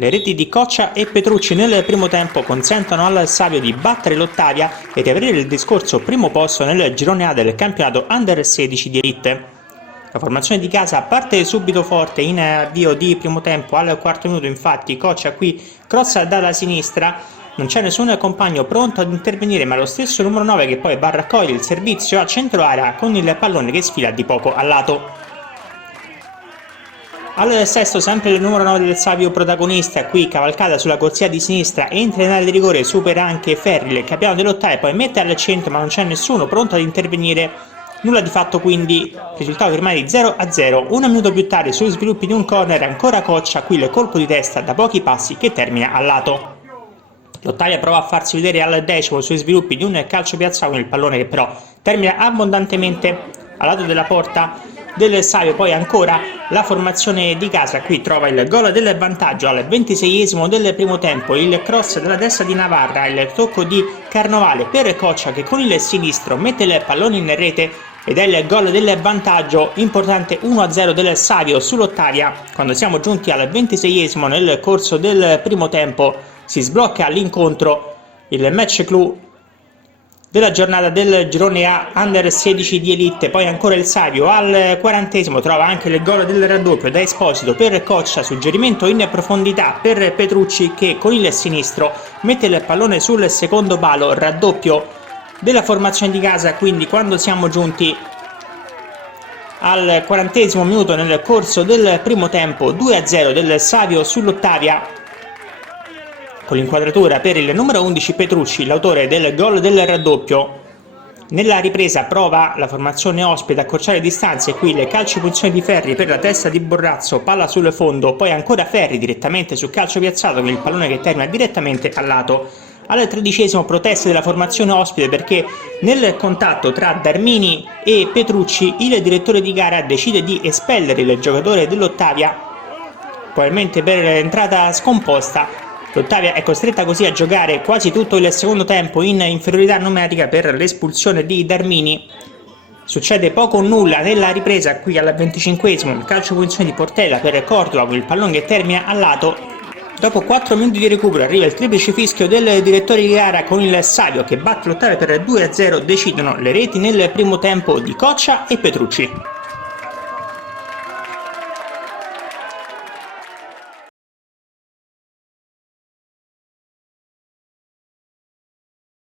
Le reti di Coccia e Petrucci nel primo tempo consentono al Savio di battere l'Ottavia e di aprire il discorso primo posto nel girone A del campionato Under 16 di Elite. La formazione di casa parte subito forte in avvio di primo tempo. Al quarto minuto infatti Coccia qui crossa dalla sinistra, non c'è nessun compagno pronto ad intervenire, ma lo stesso numero 9 che poi va a raccogliere il servizio a centro area con il pallone che sfila di poco a lato. Al sesto sempre il numero 9 del Savio protagonista, qui cavalcata sulla corsia di sinistra, entra in area di rigore, supera anche Ferri, il capitano dell'Ottavia, poi mette al centro ma non c'è nessuno pronto ad intervenire, nulla di fatto, quindi risultato che rimane di 0-0. Un minuto più tardi sugli sviluppi di un corner ancora Coccia, qui il colpo di testa da pochi passi che termina a lato. L'Ottavia prova a farsi vedere al decimo sui sviluppi di un calcio piazzato con il pallone che però termina abbondantemente al lato della porta del Savio. Poi ancora la formazione di casa qui trova il gol del vantaggio al 26esimo del primo tempo, il cross della destra di Navarra, il tocco di Carnovale per Coccia che con il sinistro mette il pallone in rete ed è il gol del vantaggio importante 1-0 del Savio sull'Ottavia. Quando siamo giunti al 26esimo nel corso del primo tempo si sblocca l'incontro, il match clou della giornata del girone A Under 16 di Elite. Poi ancora il Savio al 40esimo trova anche il gol del raddoppio da Esposito per Coccia, suggerimento in profondità per Petrucci che con il sinistro mette il pallone sul secondo palo, raddoppio della formazione di casa. Quindi quando siamo giunti al 40esimo minuto nel corso del primo tempo, 2-0 del Savio sull'Ottavia, con l'inquadratura per il numero 11 Petrucci, l'autore del gol del raddoppio. Nella ripresa prova la formazione ospite a accorciare distanze, qui il calcio punizione di Ferri per la testa di Borrazzo, palla sul fondo, poi ancora Ferri direttamente sul calcio piazzato con il pallone che termina direttamente al lato. Al 13esimo proteste della formazione ospite perché nel contatto tra Darmini e Petrucci il direttore di gara decide di espellere il giocatore dell'Ottavia, probabilmente per entrata scomposta. L'Ottavia è costretta così a giocare quasi tutto il secondo tempo in inferiorità numerica per l'espulsione di Darmini. Succede poco o nulla nella ripresa, qui al 25esimo il calcio punizione di Portella per Cordova con il pallone che termina al lato. Dopo 4 minuti di recupero arriva il triplice fischio del direttore di gara con il Savio che batte l'Ottavia per 2-0, decidono le reti nel primo tempo di Coccia e Petrucci.